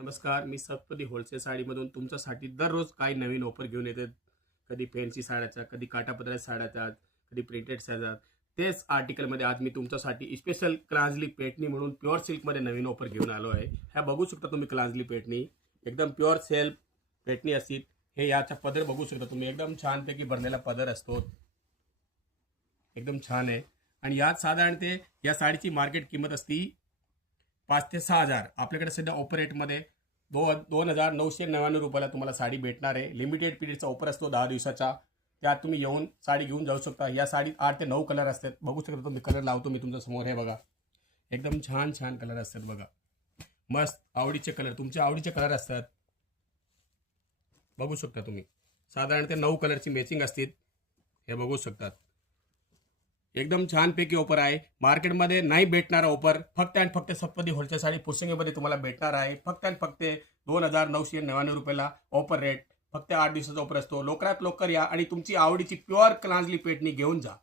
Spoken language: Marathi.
नमस्कार, मी सप्तपदी होलसेल साडीमधून तुमच्यासाठी दररोज काही नवीन ऑफर घेऊन येते. कधी फॅन्सी साड्याच्या, कधी काठापदराच्या साड्याच्या, कधी प्रिंटेड साड्या. तेच आर्टिकलमध्ये आज मी तुमच्यासाठी स्पेशल क्लांजली पेटणी म्हणून प्युअर सिल्कमध्ये नवीन ऑफर घेऊन आलो आहे. ह्या बघू शकता तुम्ही क्लांजली पेटणी एकदम प्युअर सेल्फ पेटणी असतील. हे याचा पदर बघू शकता तुम्ही, एकदम छानपैकी भरलेला पदर असतो, एकदम छान आहे. आणि यात साधारण ते या साडीची मार्केट किंमत असती 5 ते 6 हजार. आपल्याकडे सध्या ऑफर रेटमध्ये 2,999 रुपयाला तुम्हाला साडी भेटणार आहे. लिमिटेड पिरियडचा ऑफर असतो 10 दिवसाचा. त्यात तुम्ही येऊन साडी घेऊन जाऊ शकता. या साडीत 8 ते 9 कलर असतात. बघू शकता तुम्ही, कलर लावतो मी तुमच्या समोर. हे बघा, एकदम छान छान कलर असतात बघा. मस्त आवडीचे कलर, तुमच्या आवडीचे कलर असतात. बघू शकता तुम्ही, साधारण ते 9 कलरची मॅचिंग असतील. हे बघू शकतात, एकदम छानपैकी ऑफर आहे. मार्केटमध्ये नाही भेटणारा ऑफर फक्त आणि फक्त सप्तपदी होलसेल साडी पुसंगेमध्ये तुम्हाला भेटणार आहे. फक्त आणि फक्त 2,999 रुपयाला ऑफर रेट. फक्त 8 दिवसाचा ऑफर असतो. लवकरात लवकर या आणि तुमची आवडीची प्युअर क्लांजली पेटणी घेऊन जा.